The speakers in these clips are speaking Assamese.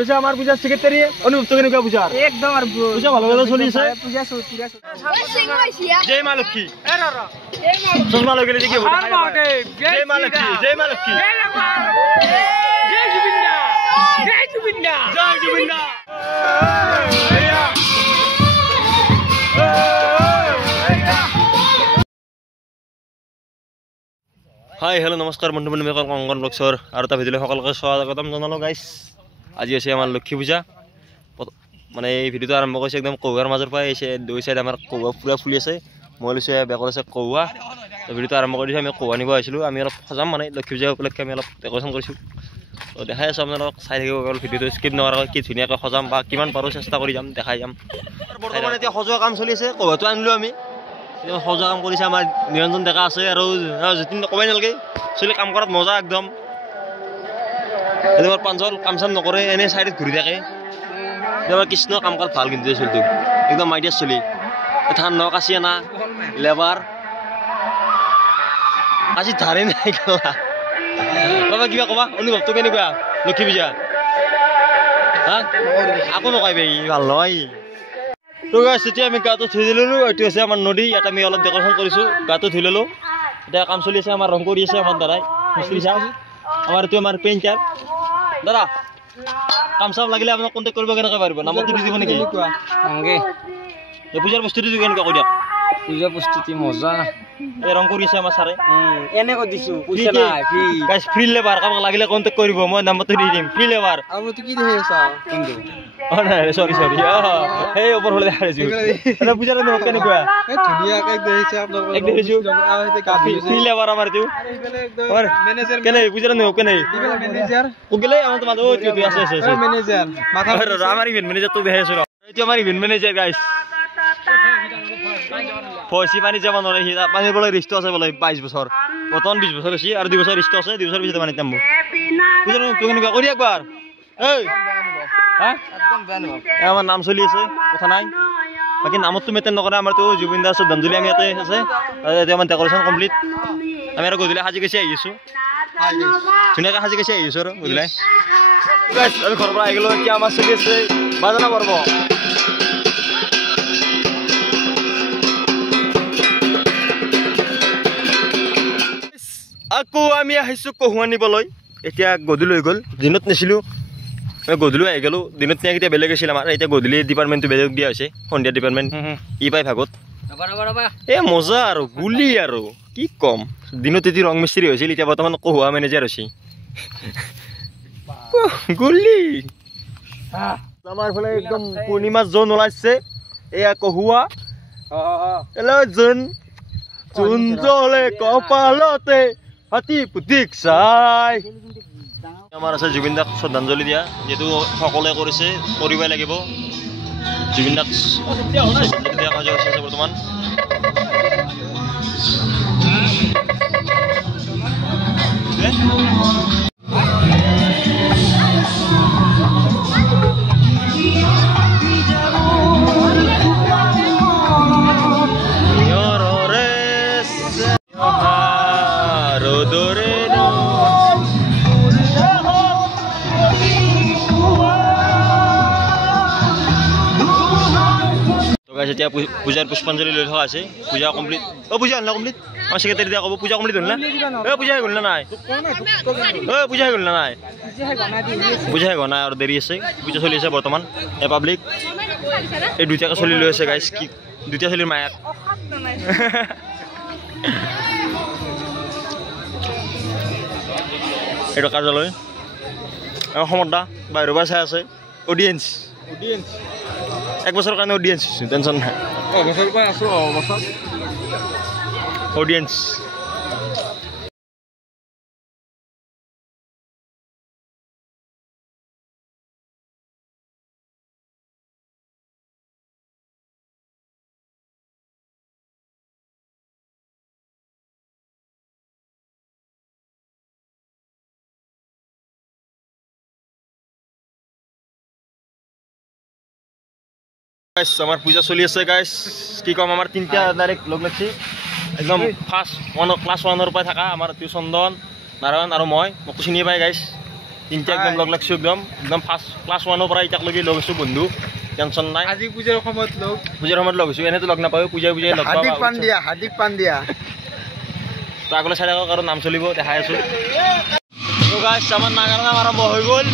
আহিছে আমাৰ পূজাৰ সেক্ৰেটাৰী অনুভৱ তো কেনেকুৱা পূজাৰ একদম আর পূজা ভালো চলিছে পূজা পূজা জয় মা লক্ষ্মী চশমা লৈ গেলে কি হ'ব জয় মা লক্ষ্মী জয় মা লক্ষ্মী জয় জুবিন্দা জয় জুবিন্দা জয় জুবিন্দা হাই হেল্ল' নমস্কাৰ বন্ধু বান্ধৱীসকল কংকন ব্লগছৰ আৰু এটা ভিডিঅ'লৈ সকলোকে স্বাগতম জনালোঁ গাইছ। আজি আছে আমাৰ লক্ষ্মী পূজা। মানে এই ভিডিঅ'টো আৰম্ভ কৰিছে একদম কৌহাৰ মাজৰ পৰা আহিছে, দুই চাইড আমাৰ কৌহা পুৰা ফুলি আছে, মই লৈছোঁ বেকত আছে কৌহা। তো ভিডিঅ'টো আৰম্ভ কৰি দিছোঁ, আমি কৌহা নিব আহিছিলোঁ, আমি অলপ সজাম মানে লক্ষ্মী পূজা উপলক্ষে আমি অলপ ডেক'ৰেশ্যন কৰিছোঁ। তো দেখাই আছোঁ আপোনালোকক, চাই থাকিব অকল ভিডিঅ'টো স্কিপ নকৰাকৈ কি ধুনীয়াকৈ সজাম বা কিমান পাৰোঁ চেষ্টা কৰি যাম, দেখাই যাম। বৰ্তমান এতিয়া সজোৱা কাম চলি আছে, কৌহাটো আনিলোঁ আমি, সজোৱা কাম কৰিছে আমাৰ নিৰঞ্জন ডেকা আছে আৰু যতীন ক'বাই নালাগে, চলি কাম কৰাত মজা একদম। এবাৰ পাঞ্জল কাম চাম নকৰে, এনেই চাইডত ঘূৰি থাকে। এবাৰ কৃষ্ণ কাম কৰাত ভাল, কিন্তু চলিটো একদম মাইডিয়াৰ চলি, ধান ন কাচি আনা লেবাৰ কাচি ধাৰে নাই গলা। বাবা কিবা ক'বা, অনুভৱটো কেনেকুৱা লক্ষ্মী পূজা? হা আকৌ নকৰিবি, ভাল নহয়। তো এতিয়া আমি গাটো ধুই দিলোঁ, এইটো আছে আমাৰ নদী, ইয়াত আমি অলপ ডেক'ৰেশ্যন কৰিছোঁ, গাটো ধুই ল'লোঁ। এতিয়া কাম চলি আছে, আমাৰ ৰং কৰি আছে আমাৰ দাদাই মিস্ত্ৰী চাহ, আমাৰ এইটো আমাৰ পেইণ্টাৰ দাদা। কাম চাম লাগিলে আপোনাক কণ্টেক্ট কৰিব কেনেকৈ পাৰিব, নাম্বাৰটো দি দিব নেকি? এই পূজাৰ প্ৰস্তুতি কেনেকুৱা কৈ দিয়ক। পূজা প্ৰস্তুতি মজা, এই ৰং কৰি আছে আমাৰ ছাৰে, এনে কৈ দিছোঁ পইচা নাই, গাইছ ফ্ৰী লেবাৰ, কাৰোবাক লাগিলে কণ্টেক্ট কৰিব, মই নাম্বাৰটো দি দিম, ফ্ৰী লেবাৰ। আৰু কি দেখি আছা কিন্তু সৰি সেই ওপৰ হ'লে দেখা পাইছোঁ। পূজাৰ কেনেকুৱা ধুনীয়াকৈ দেখিছে আপোনালোকে, ফ্ৰী লেবাৰ আমাৰ এইটো কেনে পূজাৰ কেনে গেলে আমাৰ আছে আছে আমাৰ ইভেণ্ট মেনেজাৰটো দেখাই আছোঁ। এইটো আমাৰ ইভেণ্ট মেনেজাৰ গাইছ, ফচি পানী যাব নোৱাৰে, সি পানীৰ বোলে ৰিষ্ট আছে বোলে 22 বছৰ, বৰ্তমান 20 বছৰ হৈছে আৰু 2 বছৰ ৰিষ্ট আছে, 2 বছৰ পিছত পানীত নামব। পূজাৰ কেনেকুৱা কৰি একবাৰ আমাৰ নাম চলি আছে, কথা নাই, বাকী নামতটো মেইনটেইন নকৰে। আমাৰতো জুবিন দা শ্ৰদ্ধাঞ্জলি আমি ইয়াতে আছে, এতিয়া আমাৰ ডেক'ৰেশ্যন কমপ্লিট। আমি আৰু গধূলি সাজি কাচি আহি আছোঁ, ধুনীয়াকৈ সাজি কাচি আহি আছোঁ আৰু গধূলি। আমি ঘৰৰ পৰা আহি গ'লোঁ, এতিয়া আমাৰ চলি আছে বাজানা পৰ্ব। আকৌ আমি আহিছোঁ কহুৱা নিবলৈ, এতিয়া গধূলি হৈ গ'ল, দিনত নিছিলোঁ, গধূলি আহি গ'লোঁ, দিনত নিয়া এতিয়া বেলেগ আছিল আমাৰ, এতিয়া গধূলি ডিপাৰ্টমেণ্টটো বেলেগ দিয়া হৈছে, সন্ধিয়া ডিপাৰ্টমেণ্ট ই পাই ভাগত। এই মজা আৰু গুলি আৰু কি ক'ম, দিনত এটি ৰং মিস্ত্ৰী হৈছিল, এতিয়া বৰ্তমান কহুৱা মেনেজাৰ হৈছে গুলি। আমাৰ ফালে একদম পূৰ্ণিমা জোন ওলাইছে, এয়া কহুৱা জোন জোন জ্বলে কপালতে হাতী পুতিক চাই। আমাৰ আছে জুবিন দাক শ্ৰদ্ধাঞ্জলি দিয়া, যিহেতু সকলোৱে কৰিছে, কৰিবই লাগিব। জুবিন দাক শ্ৰদ্ধাঞ্জলি দিয়া কাৰ্যসূচী আছে বৰ্তমান। এতিয়া পূজাৰ পুষ্পাঞ্জলি লৈ থকা আছে, পূজা কমপ্লিট। পূজা হ'ল না কমপ্লিট, আমাৰ ছেক্ৰেটাৰী দিয়া ক'ব পূজা কমপ্লিট হ'ল না? পূজা হৈ গ'ল না নাই? পূজা হৈ গ'ল না নাই? পূজা হৈ গ'ল নাই আৰু দেৰি আছে, পূজা চলি আছে বৰ্তমান। এই পাব্লিক এই দুইটাকে চলি লৈ আছে গাইছ, কি দুইটা চলিৰ মায়াক। এইটো কাৰ্যালয়, অসমত দা বাহিৰৰ পৰা চাই আছে, অডিয়েঞ্চ এক বছৰৰ কাৰণে অডিয়েঞ্চ হৈছোঁ, টেনশ্যন নাই। বছৰৰ পৰা আছোঁ, অডিয়েঞ্চ আমাৰ পূজা চলি আছে গাইস, কি কম আমাৰ তিনটা ডাইৰেক্ট লগ লাগছি একদম ফাৰ্স্ট ক্লাস 1 পৰা থাকা আমার চন্দন নারায়ণ আর মই মোক চিনি পাই গাইস। তিনিটা একদম লগ লাগছো একদম ফাৰ্ষ্ট ক্লাছ 1ৰ পৰা এতিয়ালৈকে লগ আছো বন্ধু টেনশ্যন নাই আজি পূজাৰ সময়ত লগ হৈছো এনেতো লগ নাপাওঁ পূজাই লগ পাওঁ হাৰ্দিক পাণ্ডিয়া তো আগলৈ চাই থাকক আৰু নাম চলিব দেখাই আছো তো গাইছ আমাৰ নাগাৰা নাম আৰম্ভ হৈ গ'ল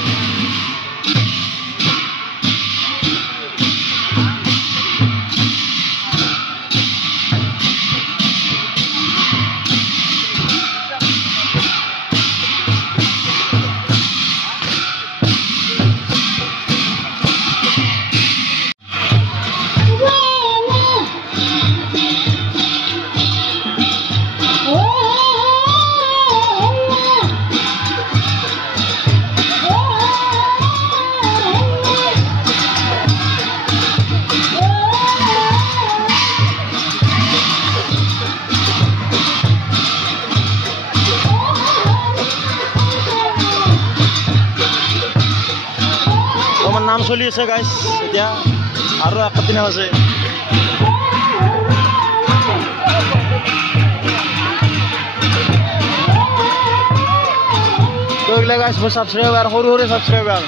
নাম চলি আছে গাইছ এতিয়া আৰু একদিন আছে তো এইবিলাক গাইছ মোৰ ছাবস্ক্ৰাইবাৰ সৰু ছাবস্ক্ৰাইবাৰ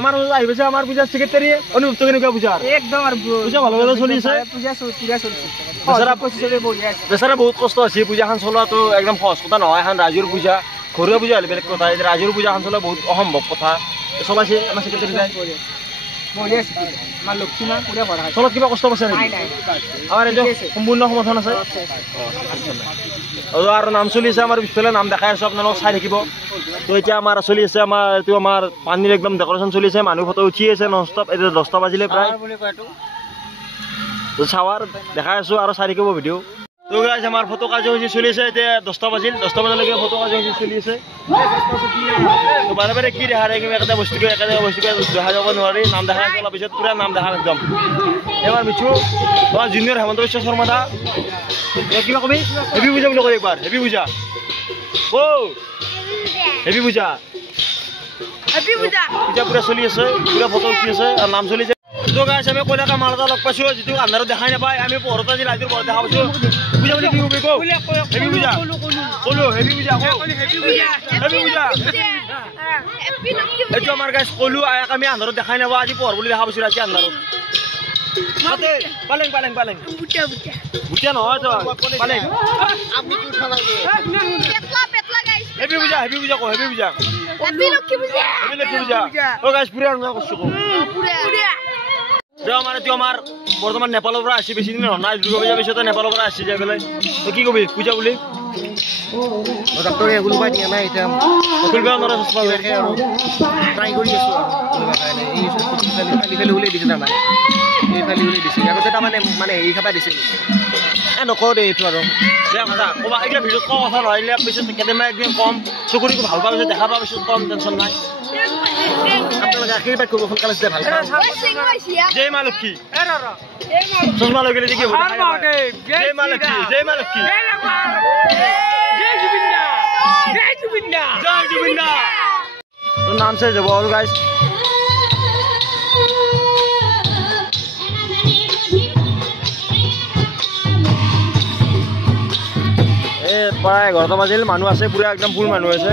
আমাৰ আহিছে আমাৰ পূজা সেক্ৰেটাৰি অনুভব তো কেনেকুৱা পূজা একদম আৰ পূজা ভালো চলিছে পূজা চলছে বেচাৰা বহুত কষ্ট আছে পূজাখন চলোৱাটো একদম সহজ কথা নহয় এখন ৰাজুৰ পূজা ঘৰুৱা পূজা হ'লে বেলেগ কথা ৰাজুৰ পূজাখন চলোৱা বহুত অসম্ভৱ কথা চলাইছে আমাৰ সেক্ৰেটাৰি আমাৰ লক্ষ্মী মা পুৰা ভৰা চলত কিবা কষ্ট পাইছে নেকি আমাৰ এইটো সম্পূৰ্ণ সমৰ্থন আছে আৰু নাম চলি আছে আমাৰ পিছফালে নাম দেখাই আছো আপোনালোক চাই থাকিব তো এতিয়া আমাৰ চলি আছে আমাৰ এইটো আমাৰ পানীৰ একদম ডেকৰেশ্যন চলি আছে মানুহ ফটো উঠি আছে নন ষ্টপ এতিয়া 10টা বাজিলে প্ৰায় তো চাৱাৰ দেখাই আছো আৰু চাই থাকিব ভিডিঅ' তো গাইছ আমাৰ ফটো কাৰ্যসূচী চলি আছে এতিয়া 10টা বাজিল 10টা বজালৈকে ফটো কাৰ্যসূচী চলি আছে তো বাৰে বাৰে কি দেখা ৰাখিম একেটা বস্তুকে দেখা যাব নোৱাৰি নাম দেখাই আছে অলপ পিছত পুৰা নাম দেখাম একদম এবাৰ মিছু তোমাৰ জুনিয়ৰ হেমন্ত বিশ্ব শৰ্মা দা কিবা কবি হেভি পূজা বুলি কয় একবাৰ হেভি পূজা হেভি পূজা পূজা পুৰা চলি আছে পুৰা ফটো উঠি আছে আৰু নাম চলি আছে তো গাইছ আমি কলিয়াকা মাল এটা লগ পাইছো যিটো আন্ধাৰত দেখাই নাপায় আমি পোহৰত আজি ৰাইজৰ ঘৰত দেখা পাইছো পূজা বুলি কি কবি কো হেভি পূজা কলো হেভি পূজা হেভি পূজা এইটো আমাৰ গাইছ কলো আয়াক আমি আন্ধাৰত দেখাই নাপাওঁ আজি পোহৰ বুলি দেখা পাইছো ৰাতি আন্ধাৰত পালেং বুটিয়া নহয় তো পালেং হেভি পূজা কো হেভি পূজা ও গাইছ পুৰা ৰঙা কৰছো কো আমাৰ বৰ্তমান নেপালৰ পৰা আসি বেছি দিন নাই দুৰ্গা পূজাৰ পিছতে নেপালৰ পৰা আসি যাই পেলাই তো কি কবি পূজা বুলি ডক্টৰে কোনোবাই দিয়া নাই এতিয়া ট্ৰাই কৰি আছো খালি উলিয়াই দিছে তাৰমানে এইফালে উলিয়াই দিছে আগতে তাৰমানে হেৰি খাবা দিছে নকওঁ দেই এইটো আৰু বেয়া কথা ক'বা এইবিলাক ভিডিঅ'ত কম কথা নহয় পিছত কেতিয়াবা একদিন কম চকুৰিকো ভাল পোৱাৰ পিছত দেখা পোৱাৰ পিছত কম টেনশ্যন নাই আপোনালোকে আশীৰ্বাদ কৰিব সোনকালে ভাল জয় মা লক্ষ্মী চশমা লৈ গেলে কি হ'ব জয় মা লক্ষ্মী জয় জুবিন দা তোৰ নাম চাই যাব আৰু গাইছ প্ৰায় 11টা বাজিল মানুহ আছে পুৰা একদম ফুল মানুহ আছে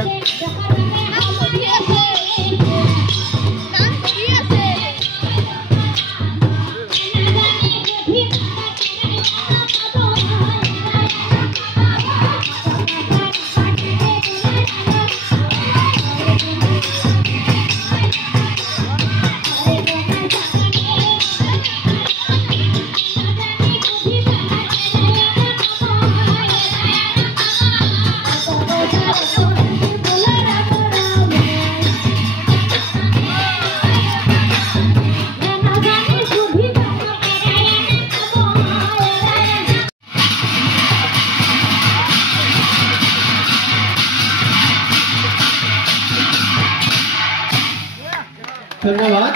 ধন্যবাদ।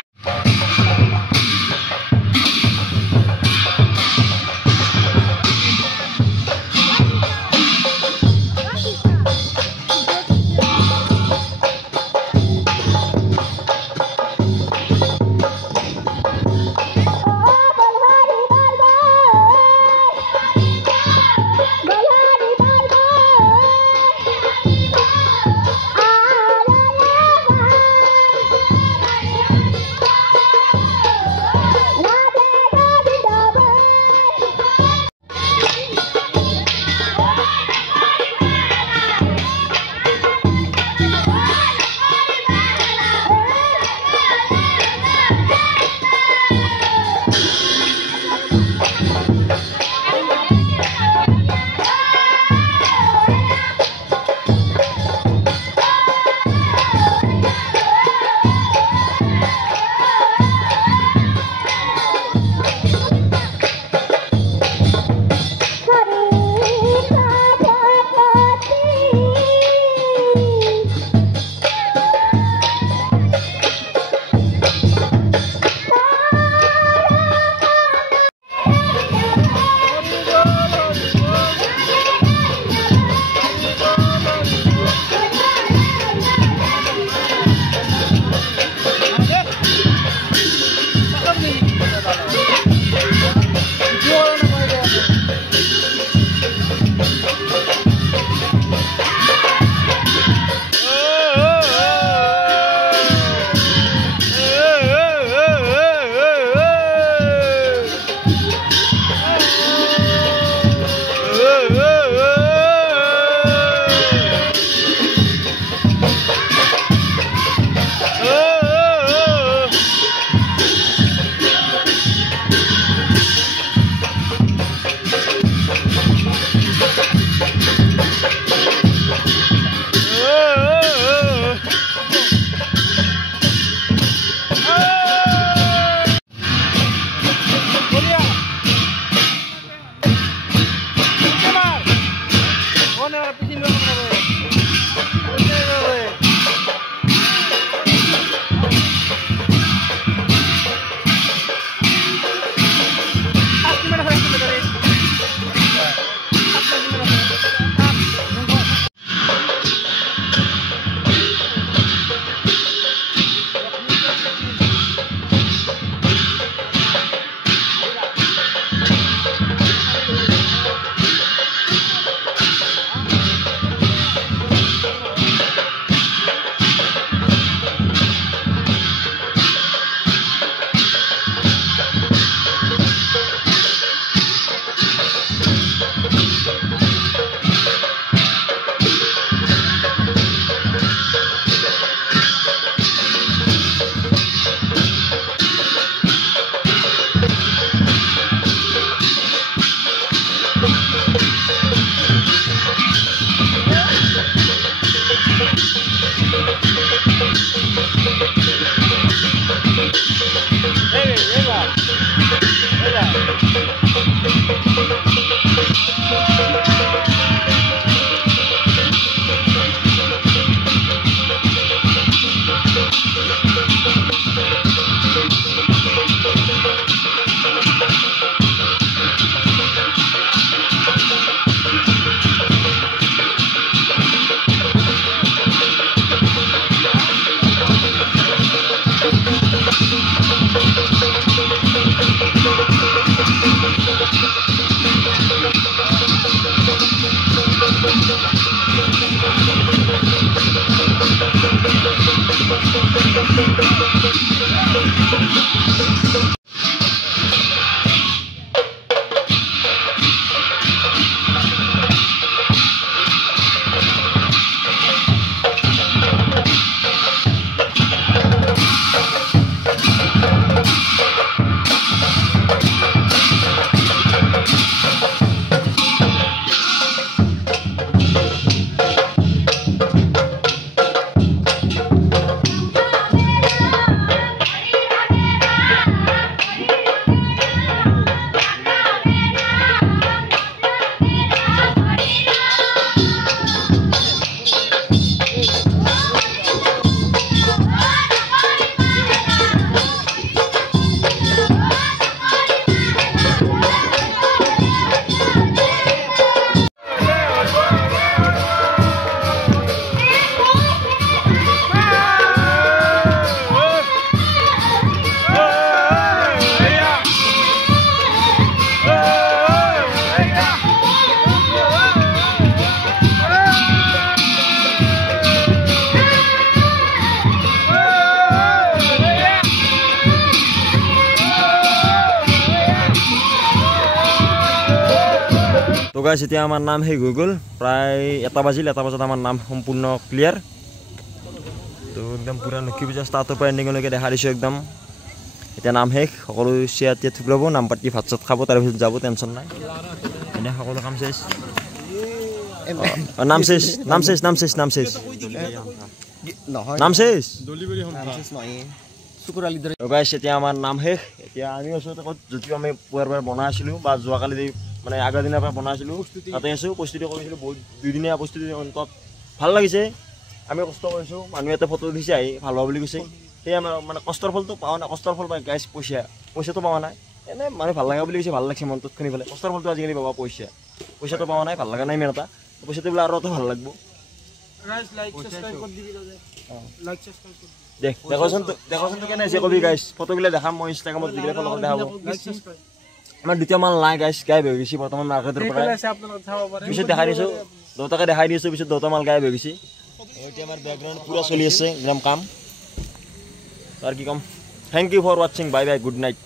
তো গাইছ এতিয়া আমাৰ নাম শেষ হৈ গ'ল প্ৰায় 1 বাজিল 1 বজাত আমাৰ নাম সম্পূৰ্ণ ক্লিয়াৰ তো একদম পুৰা লক্ষী পূজা ষ্টাৰ্টৰ পৰা এণ্ডিঙলৈকে দেখা দিছোঁ একদম এতিয়া নাম শেষ সকলো চিয়াতিয়া ঠিক ল'ব নাম পাতি ভাত চাত খাব তাৰপিছত যাব টেনশ্যন নাই এনে সকলো কাম চেছ নাম চেছ নাম চেছ নাম চেছ নাম চেছ নহয় নাম চেছ চুকুৰালি দৰে গাইছ এতিয়া আমাৰ নাম শেষ এতিয়া আমি আছোঁ যদিও আমি পুৱাৰ পৰা বনাই আছিলোঁ বা যোৱাকালি মানে আগৰ দিনৰ পৰা বনাইছিলোঁ তাতে আছোঁ প্ৰস্তুতি কৰিছিলোঁ বহুত 2 দিনীয়া প্ৰস্তুতি অন্তত ভাল লাগিছে আমি কষ্ট কৰিছোঁ মানুহে এটা ফটো দিছে আহি ভাল হোৱা বুলি কৈছে সেই আমাৰ মানে কষ্টৰ ফলটো পাওঁ নাই কষ্টৰ ফল পাই গাইছ পইচাটো পোৱা নাই এনে মানুহ ভাল লগা বুলি কৈছে ভাল লাগিছে মনটোত শুনি পেলাই কষ্টৰ ফলটো আজিকালি পাবা পইচাটো পোৱা নাই ভাল লগা নাই ইমান এটা পইচাটো বোলে আৰু ভাল লাগিব দেখোচোন তো কেনে আছে কবি গাইছ ফটোবিলাক দেখাম মই ইনষ্টাগ্ৰামত দিলে ফলো কৰি দেখাব আমাৰ দুটা মাল নাই গাইছ গায়ব হৈ গৈছে বৰ্তমান মাৰ্কেটৰ পৰা পিছত দেখাই দিছোঁ দুটাকে দেখাই দিছোঁ পিছত দুটা মাল গায়ব হৈ গৈছে এতিয়া আমাৰ বেকগ্ৰাউণ্ড পুৰা চলি আছে একদম কাম আৰু কি ক'ম থেংক ইউ ফৰ ৱাচিং বাই বাই গুড নাইট